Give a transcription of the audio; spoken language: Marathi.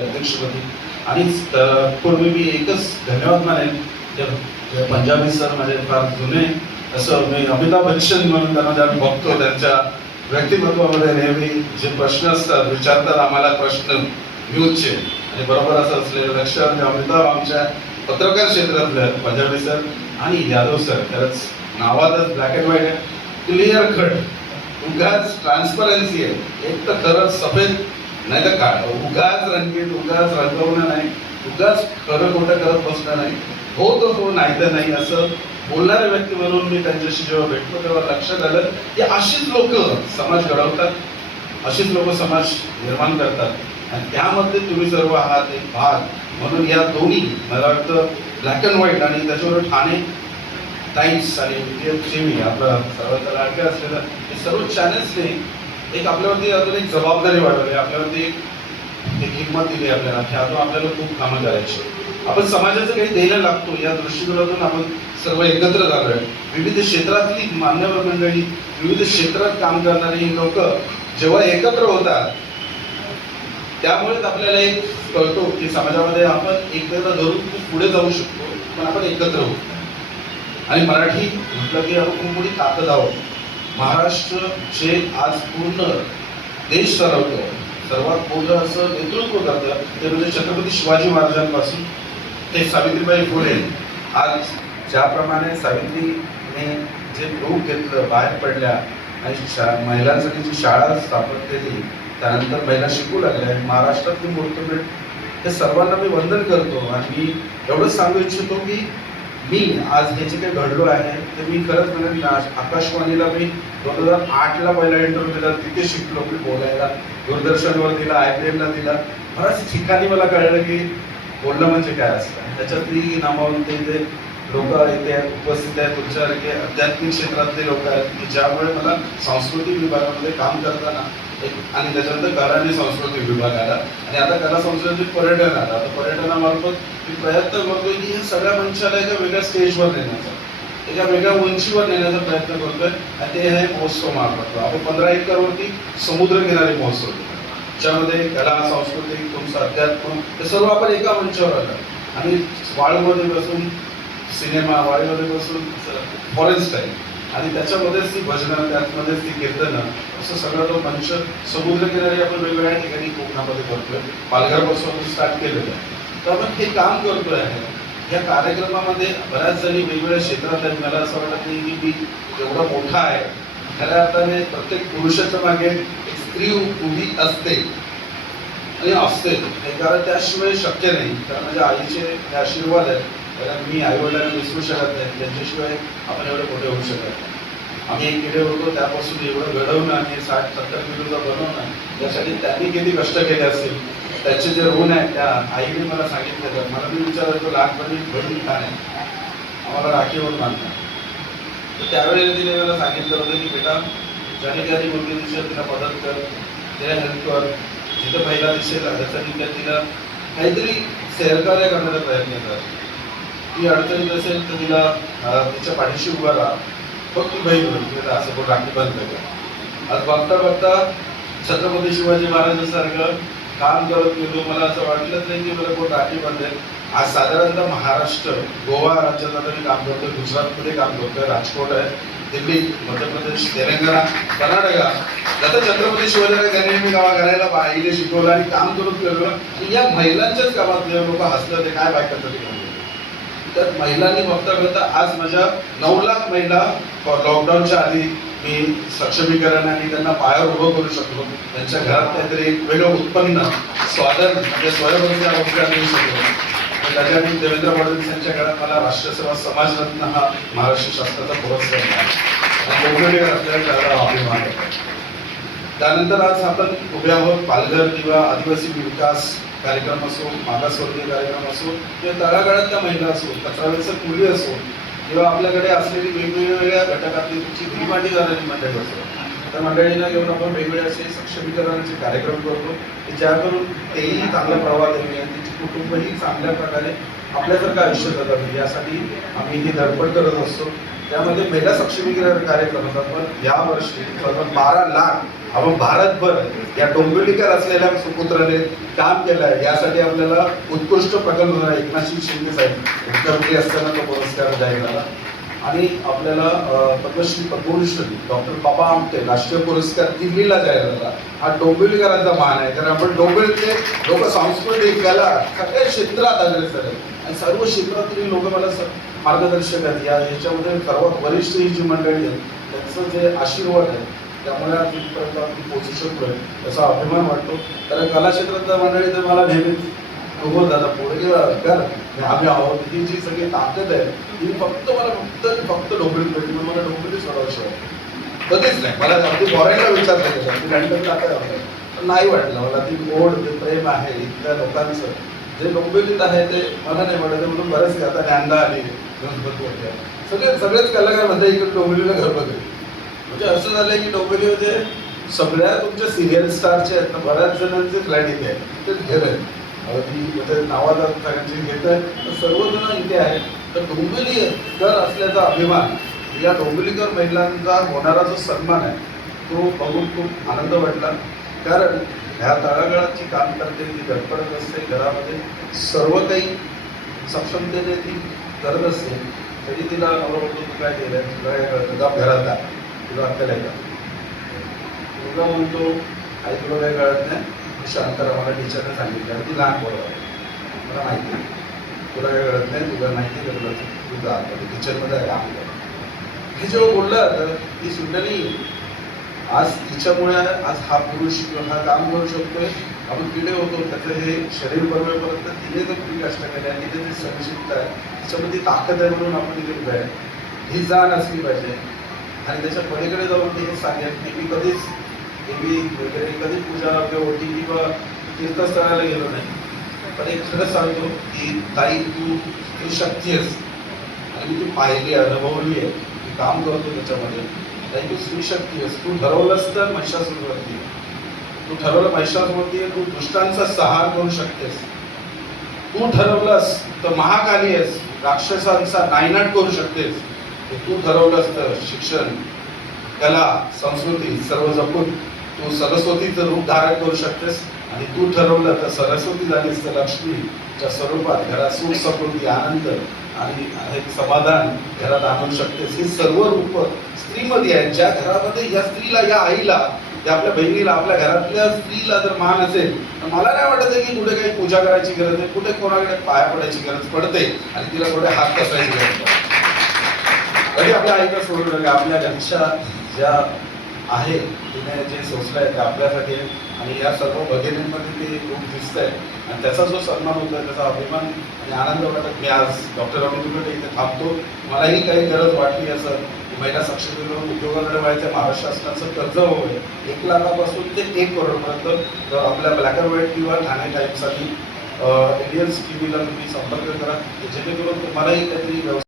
अध्यक्षपदी आणि पूर्वी मी एकच धन्यवाद मानेन जे पंजाबी सर माझे फार जुने असं मी अमिताभ बच्चन म्हणून त्यांना ज्या बघतो त्यांच्या व्यक्तिमत्वामध्ये नेहमी जे प्रश्न असतात विचारतात आम्हाला प्रश्न न्यूजचे आणि बरोबर असं असलेलं लक्ष अमिताभ आमच्या पत्रकार क्षेत्रातलं पंजाबी सर आणि यादव सर खरंच नावातच ब्लॅक अँड व्हाईट आहे क्लिअर कट उगाच ट्रान्सपरन्सी आहे एक तर खरं सफेद नाही तर काय उगाच रंगीत उगाच रंगवणं नाही उगाच खरं खोटं करत बसणं नाही हो तो हो नाही तर नाही असं बोलणाऱ्या व्यक्ती म्हणून मी त्यांच्याशी जेव्हा भेटलो तेव्हा लक्षात आलं की अशीच लोक समाज घडवतात अशीच लोक समाज निर्माण करतात आणि त्यामध्ये तुम्ही सर्व आहात एक भाग म्हणून या दोन्ही मला वाटतं ब्लॅक अँड व्हाईट आणि त्याच्यावर ठाणे टाइम्स आणि टीव्ही आपलं सर्वांचा लाडक्या असलेलं हे सर्व चॅनल्सने एक आपल्यावरती अजून एक जबाबदारी वाढवली आपल्यावरती एक हिंमत दिली आपल्याला की अजून आपल्याला खूप कामं करायची आपण समाजाचं काही द्यायला लागतो या दृष्टिकोनातून आपण सर्व एकत्र झालोय विविध क्षेत्रातली मान्यवर मंडळी विविध क्षेत्रात काम करणारी लोक जेव्हा एकत्र होतात त्यामुळेच आपल्याला एक कळतो की समाजामध्ये आपण एकत्र धरून खूप पुढे जाऊ शकतो पण आपण एकत्र होतो आणि मराठी म्हटलं की आपण खूप मोठी ताकद आहोत महाराष्ट्र जे आज पूर्ण देश चालवतो सर्वात मोठं असं नेतृत्व करतं ते म्हणजे छत्रपती शिवाजी महाराजांपासून ते सावित्रीबाई फुले आज ज्याप्रमाणे सावित्रीने जे रूप घेतलं बाहेर पडल्या आणि महिलांसाठी जी शाळा स्थापन केली त्यानंतर महिला शिकू लागल्या महाराष्ट्रातली मुहूर्तमेढ हे सर्वांना मी वंदन करतो आणि मी एवढंच सांगू इच्छितो की मी आज हे जे काही घडलो आहे ते मी खरंच म्हणेन आकाशवाणीला मी 2008ला पहिला इंटरव्ह्यू दिला तिथे शिकलो मी बोलायला दूरदर्शनवर दिला IPMला दिला बऱ्याच ठिकाणी मला कळलं की बोलणं म्हणजे काय असतं त्याच्यातली नामावंती जे लोक इथे उपस्थित आहेत तुमच्यासारखे आध्यात्मिक क्षेत्रातले लोक आहेत की ज्यामुळे मला सांस्कृतिक विभागामध्ये काम करताना आणि त्याच्यानंतर कला आणि सांस्कृतिक विभाग आला आणि आता कला सांस्कृतिक पर्यटन आला आता पर्यटनामार्फत मी प्रयत्न करतोय की हे सगळ्या मंचाला एका वेगळ्या स्टेजवर नेण्याचा एका वेगळ्या उंचीवर नेण्याचा प्रयत्न करतोय आणि ते आहे महोत्सव मार्फत आपण 15 एकरवरती समुद्रकिनारी महोत्सव ज्यामध्ये कला सांस्कृतिक तुमचं अध्यात्म हे सर्व आपण एका मंचावर आलं आणि वाळूमध्ये बसून सिनेमा वाळीमध्ये बसून फॉरेन स्टाईल आणि त्याच्यामध्येच ती भजनं त्याचमध्येच ती कीर्तनं असं सगळं तो मंच समुद्रकिनारी आपण वेगवेगळ्या ठिकाणी कोकणामध्ये करतोय पालघरपासून स्टार्ट केलेलं आहे तर आपण हे काम करतोय आहे या कार्यक्रमामध्ये बऱ्याच जणी वेगवेगळ्या क्षेत्रात आहेत मला असं वाटत नाही की मी एवढा मोठा आहे खऱ्या अर्थाने प्रत्येक पुरुषाच्या मागे एक स्त्री उभी असते आणि असते कारण त्याशिवाय शक्य नाही कारण माझ्या आईचे आशीर्वाद आहेत कारण मी आईवडिलांना विसरू शकत नाही त्यांच्याशिवाय आपण एवढे मोठे होऊ शकत आम्ही एक किडे होतो त्यापासून एवढं घडवणं आणि 60-70 किलोचं बनवणं त्यासाठी त्यांनी किती कष्ट केले असतील त्याचे जे ऋण आहे त्या आईने मला सांगितलं मला मी विचारायचो लहानपणी बहीण का नाही आम्हाला राखीवर मानतात तर त्यावेळेला तिने मला सांगितलं होतं की बेटा ज्याने ज्याने मुलगी दिसेल तिला मदत कर तिला हेल्प कर जिथं पहिला दिसेल त्यासाठी तिला काहीतरी सहकार्य करण्याचा प्रयत्न कर ती अडचणीत असेल तर तिला तिच्या पाठीशी उभा राहा फक्त ती बहीण होईल असं कोण राखी बंद कर आज बघता बघता छत्रपती शिवाजी महाराजांसारखं काम करत गेलो मला असं वाटलंच नाही की मला कोण राखी बांधेल आज साधारणतः महाराष्ट्र गोवा राज्यात आता मी काम करतोय गुजरातमध्ये काम करतोय राजकोट आहे दिल्ली मध्य प्रदेश तेलंगणा कर्नाटका आता छत्रपती शिवाजी मी गावा करायला आईने शिकवलं आणि काम करत गेलो आणि या महिलांच्याच कामातले लोक हसलं ते काय बायकांचं ठिकाण तर महिलांनी बघता बघता आज माझ्या 9 लाख महिला लॉकडाऊनच्या आधी मी सक्षमीकरण आणि त्यांना पायावर उभं करू शकलो त्यांच्या घरात काहीतरी एक वेगळं उत्पन्न स्वादन म्हणजे स्वयंरोजगार रोजगार देऊ शकलो त्याच्याने देवेंद्र फडणवीस यांच्या काळात मला राष्ट्रसेवा समाजरत्न हा महाराष्ट्र शासनाचा पुरस्कार मिळाला आपल्याला अभिमान आहे त्यानंतर आज आपण उभे आहोत पालघर किंवा आदिवासी विकास कार्यक्रम असो मागासवर्गीय कार्यक्रम असो किंवा तळागाळातल्या महिला असो कचराव्यसक मुली असो किंवा आपल्याकडे असलेली वेगवेगळ्या घटकातली तुमची घरमाटी जाणारी मंडळी असो त्या मंडळींना घेऊन आपण वेगवेगळे असे सक्षमीकरणाचे कार्यक्रम करतो की ज्याकरून तेही चांगला प्रवाह देणे आणि त्यांची कुटुंबही चांगल्या प्रकारे आपल्यासारखं आयुष्य जगावे यासाठी आम्ही ही धडपड करत असतो त्यामध्ये महिला सक्षमीकरण कार्यक्रम होतात पण यावर्षी 12 लाख आपण भारतभर या डोंबिवलीकर असलेल्या सुपुत्राने काम केलं आहे. यासाठी आपल्याला उत्कृष्ट प्रकल्प एकनाथजी शिंदे साहेब मुख्यमंत्री असताना तो पुरस्कार जाहीर झाला आणि आपल्याला पद्मश्री पद्मभूषण डॉक्टर बाबा आमटे राष्ट्रीय पुरस्कार दिल्लीला जाहीर झाला. हा डोंबिवलीकरांचा मान आहे, कारण आपण डोंबिवलीचे लोक सांस्कृतिक कला सगळ्या क्षेत्रात अग्रेसर आहे आणि सर्व क्षेत्रातील लोक मला मार्गदर्शक आहेत. याच्यामध्ये सर्वात वरिष्ठ ही जी मंडळी आहे त्यांचं जे आशीर्वाद आहे त्यामुळे आज इथपर्यंत आपण पोहोचू शकतोय त्याचा अभिमान वाटतो. कारण कला क्षेत्रातल्या मंडळी तर मला नेहमीच हो दादा पुढे कर आम्ही आहोत, ही जी सगळी ताकद आहे ही फक्त डोंबिवलीत भेटली. मला डोंबिवली सोडावं कधीच नाही. मला अगदी फॉरेनला विचारलं गेलं की लंडनला काय होतं, पण नाही वाटलं. मला ती ओढ ते प्रेम आहे इथल्या लोकांचं जे डोंबिवलीत आहे ते मला नाही वाटत. म्हणून बरेच आता ज्ञानदा आली सगळेच कलाकार म्हणतात इकडे डोंबिवलीला घर बघेल. म्हणजे असं झालंय की डोंबिवली म्हणजे सगळ्या तुमच्या सिरियल स्टारचे आहेत ना बऱ्याच जणांचे फ्लॅट इथे आहे, तेच घर आहे. ती नावाला सगळ्यांची घेत आहे तर सर्वजण इथे आहेत. तर डोंबिवलीकर असल्याचा अभिमान या डोंबिवलीकर महिलांचा होणारा जो सन्मान आहे तो बघून खूप आनंद वाटला. कारण ह्या तळागाळाची काम करते, ती धडपडत असते घरामध्ये, सर्व काही सक्षमतेने ती करत असते. तरी तिला आवडतो तू काय केलं तुला काय कळतं का घरात आहे तुला आपल्याला का मुलगा म्हणतो आई तुला काय कळत नाही शांत राहा, मला टीचरने सांगितलं ती लहान पोरं मला माहिती नाही तुला काय कळत नाही तुला माहिती आहे तुला तुझं आता टीचरमध्ये काम कर हे जेव्हा बोललं तर ती सुंदरी आज तिच्यामुळे आज हा पुरुष हा काम करू शकतोय. आपण किडे होतो त्याचं हे शरीर बरोबरपर्यंत तिने जर किती कष्ट केले आणि तिथे जी सहनशीलता आहे त्याच्यामध्ये ती ताकद आहे म्हणून आपण तिथे उभं आहे. ही जाण असली पाहिजे. आणि त्याच्या पलीकडे जाऊन मी हे सांगेन की मी कधीच देवी वगैरे कधी पूजा ओटी किंवा तीर्थस्थळाला गेलो नाही. पण एक खरं सांगतो की ताई तू शक्ती आहेस आणि मी ती पाहिली अनुभवली आहे, मी काम करतो त्याच्यामध्ये. ताई तू स्त्रीशक्ती आहेस. तू ठरवलंस तर महिषासुरवरती, तू ठरवलं महिषासुरवरती तू दुष्टांचा संहार करू शकतेस. तू ठरवलंस तर महाकाली आहेस, राक्षसांचा नायनाट करू शकतेस. तू ठरवलंस तर शिक्षण कला संस्कृती सर्व जपून तू सरस्वतीचं रूप धारण करू शकतेस. आणि तू ठरवलं तर सरस्वती झालीस तर लक्ष्मीच्या स्वरूपात घरात सुख समृद्धी आनंद आणि एक समाधान घरात आणू शकतेस. ही सर्व रूप स्त्रीमध्ये आहेत. ज्या घरामध्ये या स्त्रीला या आईला या आपल्या बहिणीला आपल्या घरातल्या स्त्रीला जर मान असेल तर मला नाही वाटत की कुठे काही पूजा करायची गरज नाही, कुठे कोणाकडे पाया पडायची गरज पडते आणि तिला कुठे हात पसरायची गरज पडते. कधी आपल्या आईला सोडून नका. आपल्या घरच्या ज्या आहे तिने जे सोचलं आहे ते आपल्यासाठी आहे आणि या सर्व भगिनींमध्ये ते खूप दिसत आहे आणि त्याचा जो सन्मान होतो आहे त्याचा अभिमान आणि आनंद वाटत मी आज डॉक्टर रवींद्र इथे थांबतो. मलाही काही गरज वाटली असं महिला सक्षमीकरण उद्योगाकडे व्हायचं महाराष्ट्र शासनाचं कर्ज हवं आहे 1 लाखापासून ते 1 करोडपर्यंत. तर आपल्या ब्लॅक अँड व्हाईट किंवा ठाणे टाईम्स आणि इंडियन्स टी व्हीला तुम्ही संपर्क करा जेणेकरून तुम्हालाही काहीतरी व्यवसाय